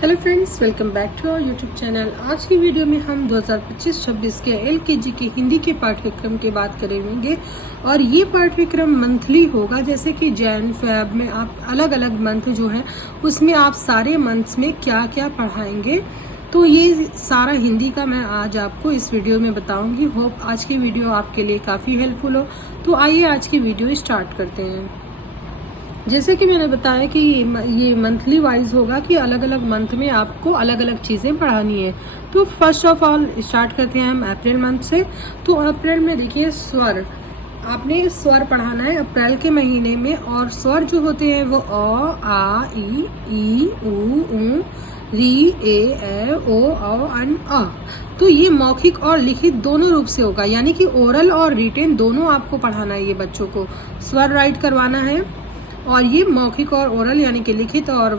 Hello friends, welcome back to our YouTube channel. आज की video में हम 2025-26 के एलकेजी के हिंदी के पाठ्यक्रम की बात करेंगे और ये पाठ्यक्रम मंथली होगा। जैसे कि जैन फेब में आप अलग अलग मंथ जो है उसमें आप सारे मंथ्स में क्या क्या पढ़ाएंगे, तो ये सारा हिंदी का मैं आज आपको इस वीडियो में बताऊंगी। होप आज की वीडियो आपके लिए काफ़ी हेल्पफुल हो। तो आइए आज की वीडियो स्टार्ट करते हैं। जैसे कि मैंने बताया कि ये मंथली वाइज होगा कि अलग अलग मंथ में आपको अलग अलग चीज़ें पढ़ानी है। तो फर्स्ट ऑफ ऑल स्टार्ट करते हैं हम अप्रैल मंथ से। तो अप्रैल में देखिए स्वर, आपने स्वर पढ़ाना है अप्रैल के महीने में। और स्वर जो होते हैं वो अ, आ, ई, उ, री, ए, ओ, अन, अ। तो ये मौखिक और लिखित दोनों रूप से होगा, यानी कि ओरल और रिटेन दोनों आपको पढ़ाना है। ये बच्चों को स्वर राइट करवाना है और ये मौखिक और ओरल यानी कि लिखित और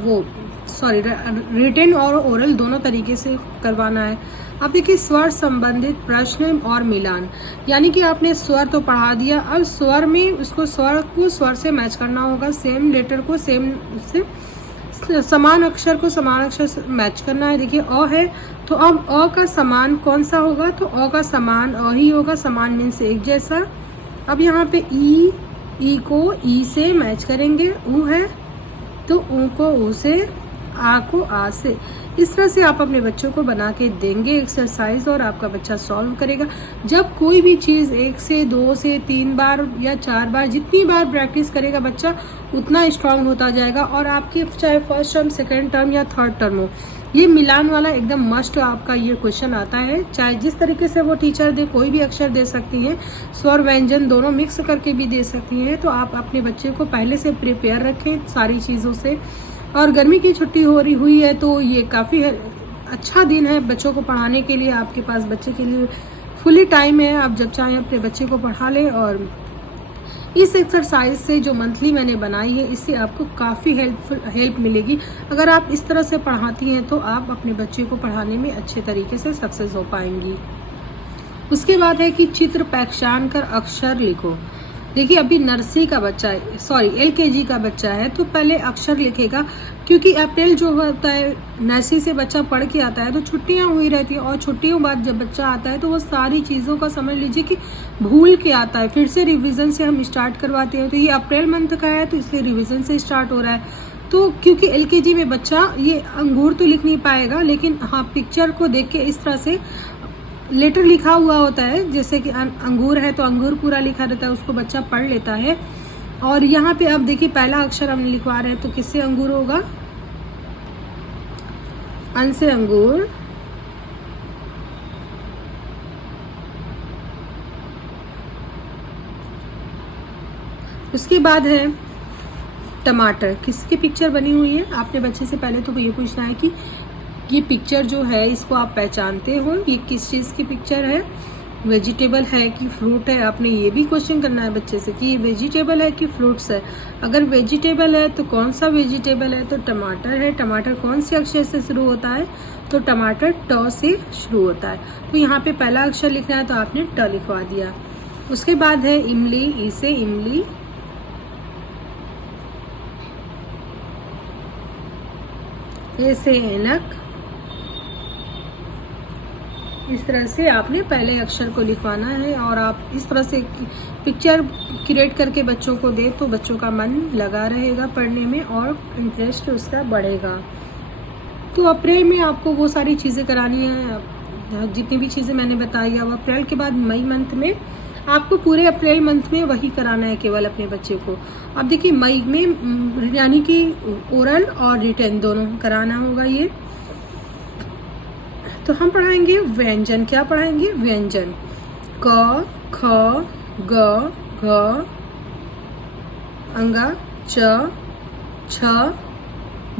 रिटेन और ओरल दोनों तरीके से करवाना है। अब देखिए स्वर संबंधित प्रश्न और मिलान, यानी कि आपने स्वर तो पढ़ा दिया, अब स्वर में उसको स्वर से मैच करना होगा। सेम लेटर को सेम से समान अक्षर को समान अक्षर से मैच करना है। देखिए अ है तो अब अ का समान कौन सा होगा, तो अ का समान अ ही होगा। समान मीन्स एक जैसा। अब यहाँ पे ई को ई से मैच करेंगे। ऊ है तो ऊ को ऊ से, आ को आ से। इस तरह से आप अपने बच्चों को बना के देंगे एक्सरसाइज और आपका बच्चा सॉल्व करेगा। जब कोई भी चीज़ 1 से 2 से 3 बार या 4 बार, जितनी बार प्रैक्टिस करेगा बच्चा उतना स्ट्रांग होता जाएगा। और आपके चाहे फर्स्ट टर्म, सेकेंड टर्म या थर्ड टर्म हो, ये मिलान वाला एकदम मस्ट आपका ये क्वेश्चन आता है। चाहे जिस तरीके से वो टीचर दे, कोई भी अक्षर दे सकती हैं, स्वर व्यंजन दोनों मिक्स करके भी दे सकती हैं। तो आप अपने बच्चे को पहले से प्रिपेयर रखें सारी चीज़ों से। और गर्मी की छुट्टी हुई है तो ये काफ़ी अच्छा दिन है बच्चों को पढ़ाने के लिए। आपके पास बच्चे के लिए फुली टाइम है, आप जब चाहें अपने बच्चे को पढ़ा लें। और इस एक्सरसाइज से जो मंथली मैंने बनाई है, इससे आपको काफ़ी हेल्प मिलेगी। अगर आप इस तरह से पढ़ाती हैं तो आप अपने बच्चे को पढ़ाने में अच्छे तरीके से सक्सेस हो पाएंगी। उसके बाद है कि चित्र पहचान कर अक्षर लिखो। देखिए अभी नर्सरी का बच्चा है, एलकेजी का बच्चा है, तो पहले अक्षर लिखेगा। क्योंकि अप्रैल जो होता है नर्सरी से बच्चा पढ़ के आता है तो छुट्टियां हुई रहती हैं, और छुट्टियों बाद जब बच्चा आता है तो वो सारी चीज़ों का समझ लीजिए कि भूल के आता है। फिर से रिवीजन से हम स्टार्ट करवाते हैं। तो ये अप्रैल मंथ का है तो इसलिए रिवीजन से स्टार्ट हो रहा है। तो क्योंकि एलकेजी में बच्चा ये अंगूर तो लिख नहीं पाएगा, लेकिन हाँ पिक्चर को देख के इस तरह से लेटर लिखा हुआ होता है, जैसे कि अंगूर है तो अंगूर पूरा लिखा रहता है, उसको बच्चा पढ़ लेता है। और यहाँ पे अब देखिए पहला अक्षर हम लिखवा रहे हैं तो किससे अंगूर होगा, अन से अंगूर। उसके बाद है टमाटर। किसकी पिक्चर बनी हुई है, आपने बच्चे से पहले तो ये पूछना है कि ये पिक्चर जो है इसको आप पहचानते हो, ये किस चीज़ की पिक्चर है, वेजिटेबल है कि फ्रूट है। आपने ये भी क्वेश्चन करना है बच्चे से कि ये वेजिटेबल है कि फ्रूट्स है। अगर वेजिटेबल है तो कौन सा वेजिटेबल है, तो टमाटर है। टमाटर कौन से अक्षर से शुरू होता है, तो टमाटर ट से शुरू होता है। तो यहाँ पे पहला अक्षर लिखना है तो आपने ट लिखवा दिया। उसके बाद है इमली, ई से इमली। ए से ऐनक। इस तरह से आपने पहले अक्षर को लिखवाना है। और आप इस तरह से पिक्चर क्रिएट करके बच्चों को दे तो बच्चों का मन लगा रहेगा पढ़ने में और इंटरेस्ट उसका बढ़ेगा। तो अप्रैल में आपको वो सारी चीज़ें करानी है, जितनी भी चीज़ें मैंने बताई है। अब अप्रैल के बाद मई मंथ में आपको पूरे अप्रैल मंथ में वही कराना है केवल अपने बच्चे को। अब देखिए मई में यानी कि ओरल और रिटेन दोनों कराना होगा ये। तो हम पढ़ाएंगे व्यंजन। क्या पढ़ाएंगे, व्यंजन। क, ख, ग, घ, अंगा, च, छ,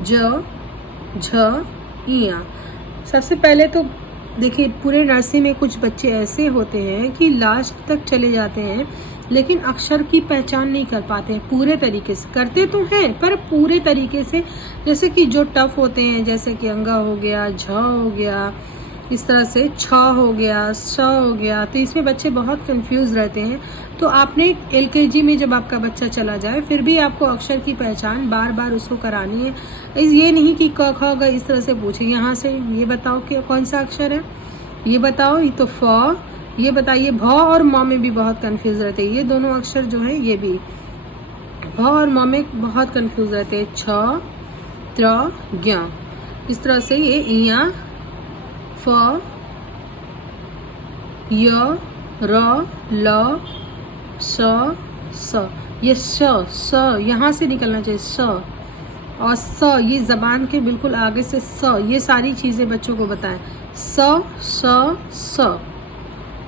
ज, झ, इया। सबसे पहले तो देखिए पूरे नर्सरी में कुछ बच्चे ऐसे होते हैं कि लास्ट तक चले जाते हैं लेकिन अक्षर की पहचान नहीं कर पाते हैं पूरे तरीके से। करते तो हैं पर पूरे तरीके से, जैसे कि जो टफ होते हैं, जैसे कि अंगा हो गया, झ हो गया, इस तरह से छ हो गया, श हो गया। तो इसमें बच्चे बहुत कंफ्यूज रहते हैं। तो आपने एलकेजी में जब आपका बच्चा चला जाए फिर भी आपको अक्षर की पहचान बार बार उसको करानी है। ये नहीं कि क ख ग इस तरह से पूछे, यहाँ से ये बताओ कि कौन सा अक्षर है, ये बताओ। ये तो फ, ये बताइए। भ और म में भी बहुत कंफ्यूज रहते हैं। ये दोनों अक्षर जो है ये भी भ और म में बहुत कंफ्यूज रहते हैं। छ, त्र, ज्ञ। इस तरह से ये इया, फ, य, र, ल, स, स। ये स यहाँ से निकलना चाहिए, स। और स ये जबान के बिल्कुल आगे से स। ये सारी चीजें बच्चों को बताएं। स, स,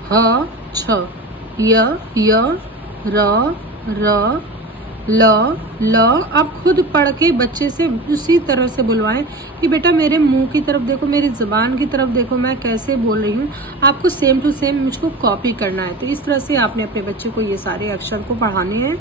ह, छ, य, र, ल, आप खुद पढ़ के बच्चे से उसी तरह से बुलवाएं कि बेटा मेरे मुंह की तरफ देखो, मेरी ज़बान की तरफ देखो, मैं कैसे बोल रही हूँ। आपको सेम टू सेम मुझको कॉपी करना है। तो इस तरह से आपने अपने बच्चे को ये सारे अक्षर को पढ़ाने हैं।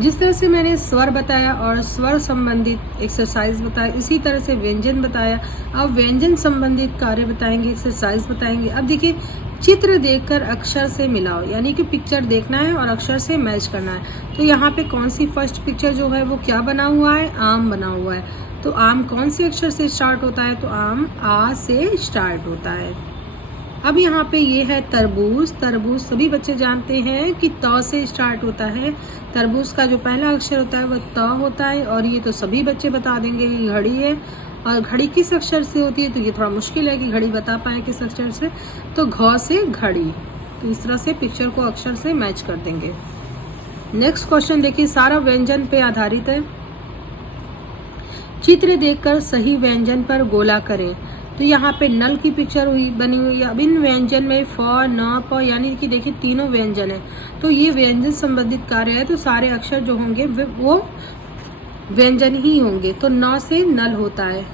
जिस तरह से मैंने स्वर बताया और स्वर संबंधित एक्सरसाइज बताया, इसी तरह से व्यंजन बताया। अब व्यंजन संबंधित कार्य बताएंगे, एक्सरसाइज बताएंगे। अब देखिए, चित्र देखकर अक्षर से मिलाओ, यानी कि पिक्चर देखना है और अक्षर से मैच करना है। तो यहाँ पे कौन सी फर्स्ट पिक्चर जो है वो क्या बना हुआ है, आम बना हुआ है। तो आम कौन से अक्षर से स्टार्ट होता है, तो आम आ से स्टार्ट होता है। अब यहाँ पे ये है तरबूज। तरबूज सभी बच्चे जानते हैं कि त से स्टार्ट होता है। तरबूज का जो पहला अक्षर होता है वो त होता है। और ये तो सभी बच्चे बता देंगे कि घड़ी है। और घड़ी किस अक्षर से होती है, तो ये थोड़ा मुश्किल है कि घड़ी बता पाए किस अक्षर से। तो घ से घड़ी। तो इस तरह से पिक्चर को अक्षर से मैच कर देंगे। नेक्स्ट क्वेश्चन देखिए, सारा व्यंजन पे आधारित है। चित्र देखकर सही व्यंजन पर गोला करें। तो यहाँ पे नल की पिक्चर बनी हुई है। अब इन व्यंजन में फ, न, प यानी कि देखिए तीनों व्यंजन है। तो ये व्यंजन संबंधित कार्य है। तो सारे अक्षर जो होंगे वो व्यंजन ही होंगे। तो न से नल होता है।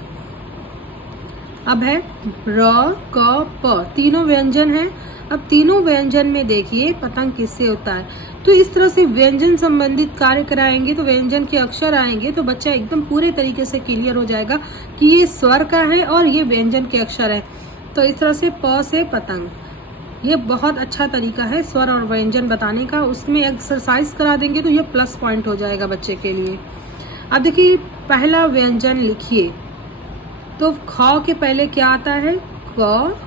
अब है र, क, प, तीनों व्यंजन है। अब तीनों व्यंजन में देखिए पतंग किससे होता है। तो इस तरह से व्यंजन संबंधित कार्य कराएंगे तो व्यंजन के अक्षर आएंगे तो बच्चा एकदम पूरे तरीके से क्लियर हो जाएगा कि ये स्वर का है और ये व्यंजन के अक्षर है। तो इस तरह से प से पतंग, ये बहुत अच्छा तरीका है स्वर और व्यंजन बताने का। उसमें एक्सरसाइज करा देंगे तो ये प्लस पॉइंट हो जाएगा बच्चे के लिए। अब देखिए, पहला व्यंजन लिखिए। तो ख के पहले क्या आता है, क।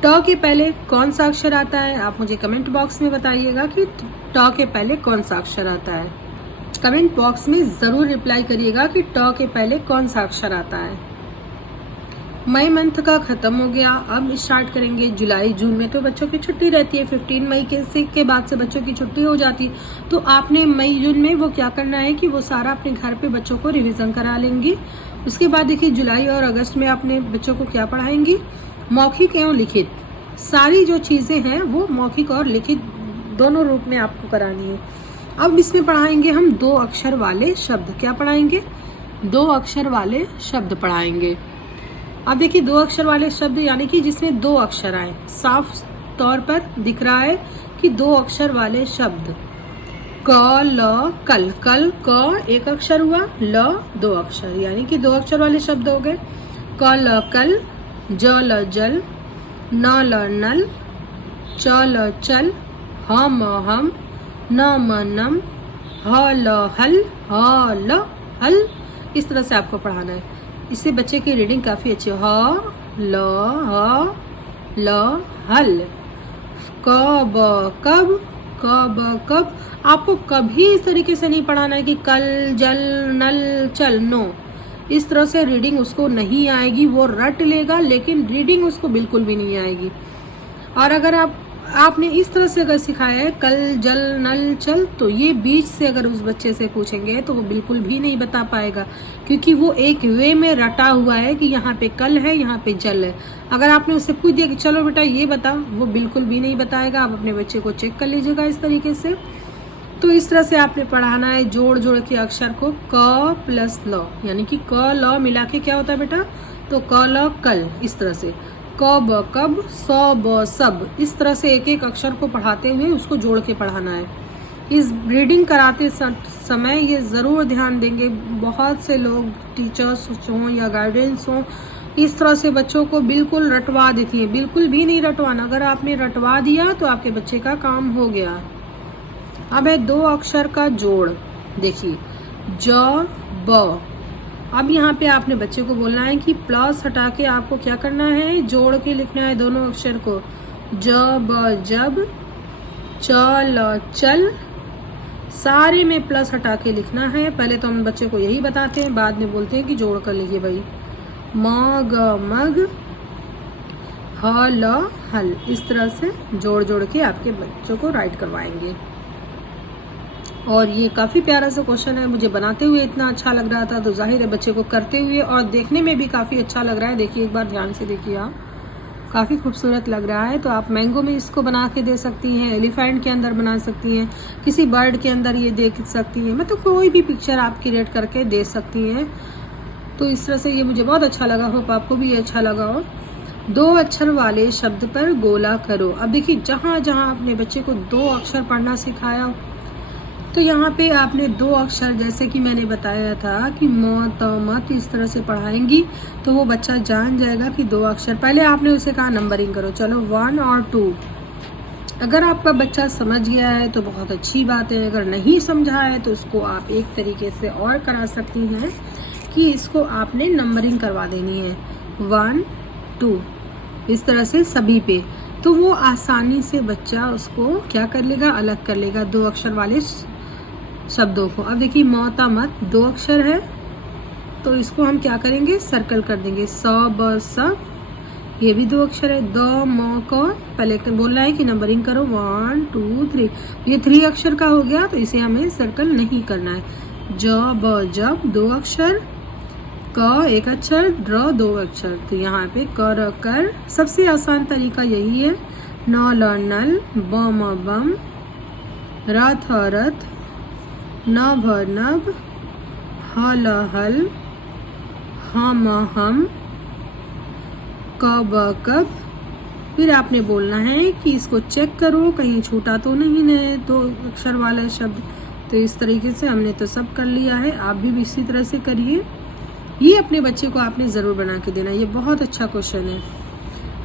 ट के पहले कौन सा अक्षर आता है, आप मुझे कमेंट बॉक्स में बताइएगा कि ट के पहले कौन सा अक्षर आता है। कमेंट बॉक्स में जरूर रिप्लाई करिएगा कि ट के पहले कौन सा अक्षर आता है। मई मंथ का खत्म हो गया, अब स्टार्ट करेंगे जुलाई। जून में तो बच्चों की छुट्टी रहती है, 15 मई के बाद से बच्चों की छुट्टी हो जाती। तो आपने मई जून में वो क्या करना है कि वो सारा अपने घर पे बच्चों को रिवीजन करा लेंगी। उसके बाद देखिए जुलाई और अगस्त में अपने बच्चों को क्या पढ़ाएंगी, मौखिक एवं लिखित। सारी जो चीजें हैं वो मौखिक और लिखित दोनों रूप में आपको करानी है। अब इसमें पढ़ाएंगे हम 2 अक्षर वाले शब्द। क्या पढ़ाएंगे, 2 अक्षर वाले शब्द पढ़ाएंगे। अब देखिए 2 अक्षर वाले शब्द यानी कि जिसमें 2 अक्षर आए। साफ तौर पर दिख रहा है कि 2 अक्षर वाले शब्द। क, ल, कल। कल क एक अक्षर हुआ, ल 2 अक्षर, यानी कि 2 अक्षर वाले शब्द हो गए। क, ल, कल। ज, ल, जल। न, ल, नल। च, ल, चल। ह, म, हम। न, म, नम। ह, ल, हल। ह, ल, हल। इस तरह से आपको पढ़ाना है। इससे बच्चे की रीडिंग काफी अच्छी ह, ल, हल। क, ब, कब। क, ब, कब। आपको कभी इस तरीके से नहीं पढ़ाना है कि कल, जल, नल, चल। नो, इस तरह से रीडिंग उसको नहीं आएगी। वो रट लेगा लेकिन रीडिंग उसको बिल्कुल भी नहीं आएगी। और अगर आपने इस तरह से अगर सिखाया है कल, जल, नल, चल, तो ये बीच से अगर उस बच्चे से पूछेंगे तो वो बिल्कुल भी नहीं बता पाएगा, क्योंकि वो एक वे में रटा हुआ है कि यहाँ पे कल है, यहाँ पे जल है। अगर आपने उससे पूछ दिया कि चलो बेटा ये बता, वो बिल्कुल भी नहीं बताएगा। आप अपने बच्चे को चेक कर लीजिएगा इस तरीके से। तो इस तरह से आपने पढ़ाना है जोड़ जोड़ के अक्षर को। क प्लस ल, यानी कि क ल मिला के क्या होता है बेटा, तो क ल कल। इस तरह से क ब कब, स ब सब। इस तरह से एक एक अक्षर को पढ़ाते हुए उसको जोड़ के पढ़ाना है। इस रीडिंग कराते समय ये ज़रूर ध्यान देंगे, बहुत से लोग टीचर्स हों या गाइडेंस हों, इस तरह से बच्चों को बिल्कुल रटवा देती हैं। बिल्कुल भी नहीं रटवाना, अगर आपने रटवा दिया तो आपके बच्चे का काम हो गया। अब है 2 अक्षर का जोड़, देखिए ज ब। अब यहाँ पे आपने बच्चे को बोलना है कि प्लस हटा के आपको क्या करना है, जोड़ के लिखना है दोनों अक्षर को। ज ब जब, चल चल, सारे में प्लस हटा के लिखना है। पहले तो हम बच्चे को यही बताते हैं, बाद में बोलते हैं कि जोड़ कर लीजिए भाई। म ग मग, ह ल हल, इस तरह से जोड़ जोड़ के आपके बच्चों को राइट करवाएंगे। और ये काफ़ी प्यारा सा क्वेश्चन है, मुझे बनाते हुए इतना अच्छा लग रहा था तो जाहिर है बच्चे को करते हुए और देखने में भी काफ़ी अच्छा लग रहा है। देखिए एक बार ध्यान से देखिए आप, काफ़ी खूबसूरत लग रहा है। तो आप मैंगो में इसको बना के दे सकती हैं, एलिफेंट के अंदर बना सकती हैं, किसी बर्ड के अंदर ये देख सकती हैं, मतलब कोई भी पिक्चर आप क्रिएट करके दे सकती हैं। तो इस तरह से ये मुझे बहुत अच्छा लगा, होप आपको भी ये अच्छा लगा हो। 2 अक्षर वाले शब्द पर गोला करो। अब देखिए जहाँ जहाँ अपने बच्चे को 2 अक्षर पढ़ना सिखाया, तो यहाँ पे आपने 2 अक्षर, जैसे कि मैंने बताया था कि म त म, इस तरह से पढ़ाएंगी तो वो बच्चा जान जाएगा कि 2 अक्षर। पहले आपने उसे कहा नंबरिंग करो, चलो 1 और 2। अगर आपका बच्चा समझ गया है तो बहुत अच्छी बात है, अगर नहीं समझा है तो उसको आप एक तरीके से और करा सकती हैं कि इसको आपने नंबरिंग करवा देनी है 1 2, इस तरह से सभी पे। तो वो आसानी से बच्चा उसको क्या कर लेगा, अलग कर लेगा 2 अक्षर वाले शब्दों को। अब देखिए मौता मत 2 अक्षर है, तो इसको हम क्या करेंगे, सर्कल कर देंगे। स ब सब, ये भी 2 अक्षर है। द म क, पहले बोलना है कि नंबरिंग करो 1 2 3, ये 3 अक्षर का हो गया तो इसे हमें सर्कल नहीं करना है। ज ब जब 2 अक्षर, क 1 अक्षर, ड्र 2 अक्षर, तो यहाँ पे कर कर। सबसे आसान तरीका यही है। न ल नल, ब म बम, र थ रथ, न भ नभ, ह ल हल, ह म हम, क ब कब। फिर आपने बोलना है कि इसको चेक करो कहीं छूटा तो नहीं है 2 अक्षर वाला शब्द। तो इस तरीके से हमने तो सब कर लिया है, आप भी इसी तरह से करिए। ये अपने बच्चे को आपने ज़रूर बना के देना, ये बहुत अच्छा क्वेश्चन है।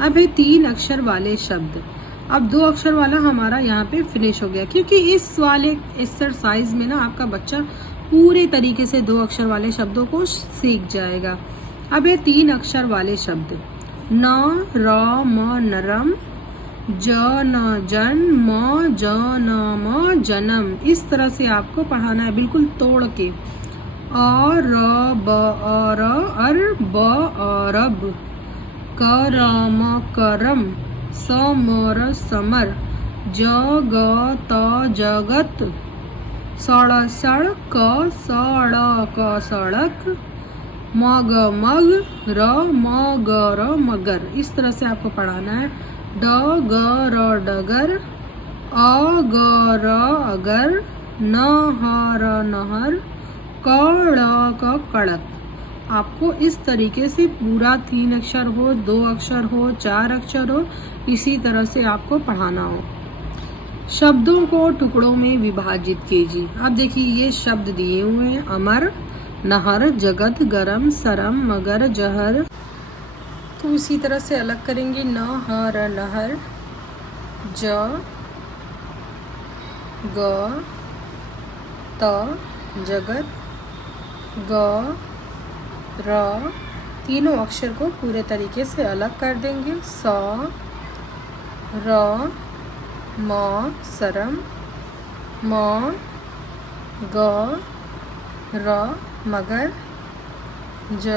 अब है 3 अक्षर वाले शब्द। अब 2 अक्षर वाला हमारा यहाँ पे फिनिश हो गया, क्योंकि इस वाले एक्सरसाइज में ना आपका बच्चा पूरे तरीके से 2 अक्षर वाले शब्दों को सीख जाएगा। अब है 3 अक्षर वाले शब्द। न र म नरम, ज न जन, म ज न म जन्म, इस तरह से आपको पढ़ाना है बिल्कुल तोड़ के। अ र ब अर, अर ब अरब, क र म करम, स म र समर, ज ग त जगत, सड़ सड़, क सड़ क सड़क, म ग मग, र म ग र मगर। इस तरह से आपको पढ़ाना है। ड ग र डगर, अ ग र अगर, न ह र नहर, क ड़ क कड़क। आपको इस तरीके से पूरा 3 अक्षर हो, 2 अक्षर हो, 4 अक्षर हो, इसी तरह से आपको पढ़ाना हो। शब्दों को टुकड़ों में विभाजित कीजिए। अब देखिए ये शब्द दिए हुए हैं, अमर, नहर, जगत, गरम, सरम, मगर, जहर। तो इसी तरह से अलग करेंगे। न ह र नहर, ज ग त जगत, ग र, तीनों अक्षर को पूरे तरीके से अलग कर देंगे। स र म सरम, म ग र मगर, ज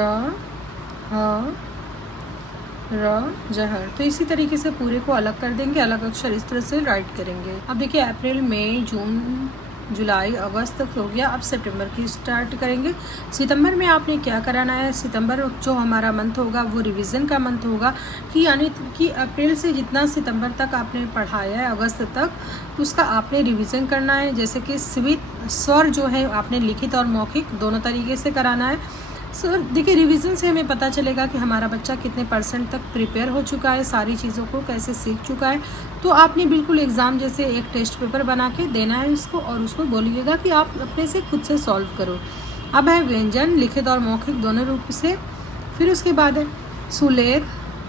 ह र जहर। तो इसी तरीके से पूरे को अलग कर देंगे, अलग अक्षर इस तरह से राइट करेंगे। अब देखिए अप्रैल मई जून जुलाई अगस्त तक हो गया, अब सितंबर की स्टार्ट करेंगे। सितंबर में आपने क्या कराना है, सितंबर जो हमारा मंथ होगा वो रिवीजन का मंथ होगा, कि यानी कि अप्रैल से जितना सितंबर तक आपने पढ़ाया है अगस्त तक उसका आपने रिवीजन करना है। जैसे कि स्वर जो है आपने लिखित और मौखिक दोनों तरीके से कराना है। सर देखिए रिवीजन से हमें पता चलेगा कि हमारा बच्चा कितने % तक प्रिपेयर हो चुका है, सारी चीज़ों को कैसे सीख चुका है। तो आपने बिल्कुल एग्ज़ाम जैसे एक टेस्ट पेपर बना के देना है इसको, और उसको बोलिएगा कि आप अपने से खुद से सॉल्व करो। अब है व्यंजन लिखित और मौखिक दोनों रूप से। फिर उसके बाद है सुलेख,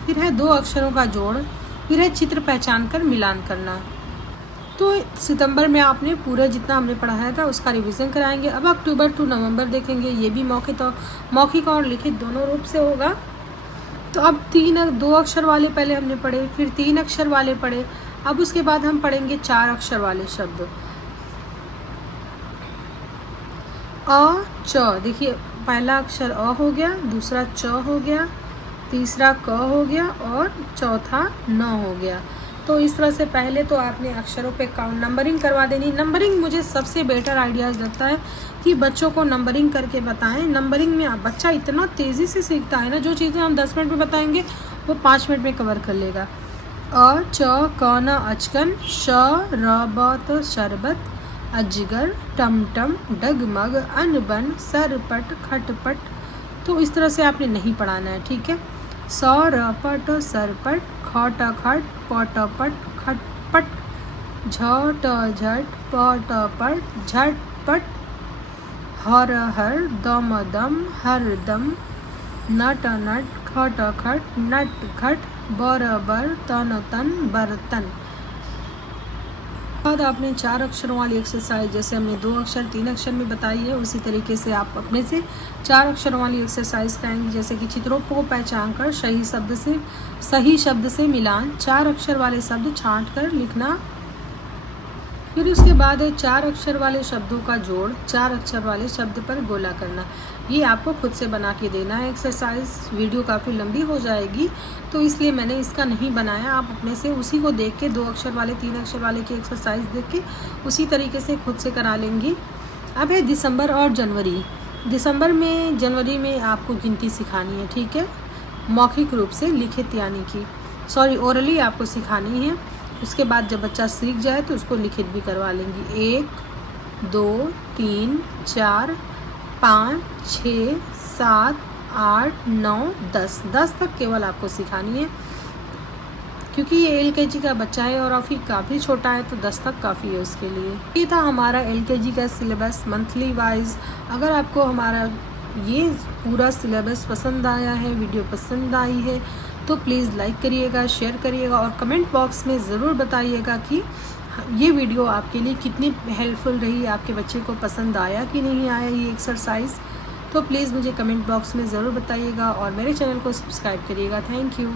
फिर है 2 अक्षरों का जोड़, फिर है चित्र पहचान कर मिलान करना। तो सितंबर में आपने पूरा जितना हमने पढ़ाया था उसका रिवीजन कराएंगे। अब अक्टूबर टू नवंबर देखेंगे, ये भी मौखिक और लिखित दोनों रूप से होगा। तो अब 2 अक्षर वाले पहले हमने पढ़े, फिर 3 अक्षर वाले पढ़े, अब उसके बाद हम पढ़ेंगे 4 अक्षर वाले शब्द। अ च, देखिए पहला अक्षर अ हो गया, दूसरा च हो गया, तीसरा क हो गया और चौथा न हो गया। तो इस तरह से पहले तो आपने अक्षरों पे काउंट नंबरिंग करवा देनी। नंबरिंग मुझे सबसे बेटर आइडियाज़ लगता है कि बच्चों को नंबरिंग करके बताएं। नंबरिंग में आप बच्चा इतना तेज़ी से सीखता है ना, जो चीज़ें हम 10 मिनट में बताएंगे वो 5 मिनट में कवर कर लेगा। अ च क न अचकन, श र ब त शरबत, अजगर, टमटम, डगमग, अनबन, सरपट, खटपट। तो इस तरह से आपने नहीं पढ़ाना है, ठीक है। स र प ट सरपट, ख ट खट, प ट पट, खटपट, झ ट झट, प ट पट, झटपट, ह र हर, द म दम, हरदम, न ट नट, ख ट खट, नट खट, ब र बर, त न तन, बर्तन। बाद आपने 4 अक्षरों वाली एक्सरसाइज जैसे हमने 2 अक्षर 3 अक्षर में बताई है, उसी तरीके से आप अपने से 4 अक्षरों वाली एक्सरसाइज कराएंगे। जैसे कि चित्रों को पहचान कर सही शब्द से मिलान, 4 अक्षर वाले शब्द छांट कर लिखना, फिर उसके बाद 4 अक्षर वाले शब्दों का जोड़ 4 अक्षर वाले शब्द पर गोला करना। ये आपको खुद से बना के देना है एक्सरसाइज। वीडियो काफ़ी लंबी हो जाएगी तो इसलिए मैंने इसका नहीं बनाया। आप अपने से उसी को देख के 2 अक्षर वाले 3 अक्षर वाले की एक्सरसाइज देख के उसी तरीके से खुद से करा लेंगी। अब है दिसंबर और जनवरी। जनवरी में आपको गिनती सिखानी है, ठीक है, मौखिक रूप से, लिखित यानी कि ओरली आपको सिखानी है। उसके बाद जब बच्चा सीख जाए तो उसको लिखित भी करवा लेंगी। 1 2 3 4 5 6 7 8 9 10 तक केवल आपको सिखानी है, क्योंकि ये LKG का बच्चा है और अभी काफ़ी छोटा है तो 10 तक काफ़ी है उसके लिए। ये था हमारा LKG का सिलेबस मंथली वाइज। अगर आपको हमारा ये पूरा सिलेबस पसंद आया है, वीडियो पसंद आई है, तो प्लीज़ लाइक करिएगा, शेयर करिएगा और कमेंट बॉक्स में ज़रूर बताइएगा कि ये वीडियो आपके लिए कितनी हेल्पफुल रही, आपके बच्चे को पसंद आया कि नहीं आया ये एक्सरसाइज। तो प्लीज़ मुझे कमेंट बॉक्स में ज़रूर बताइएगा और मेरे चैनल को सब्सक्राइब करिएगा। Thank you.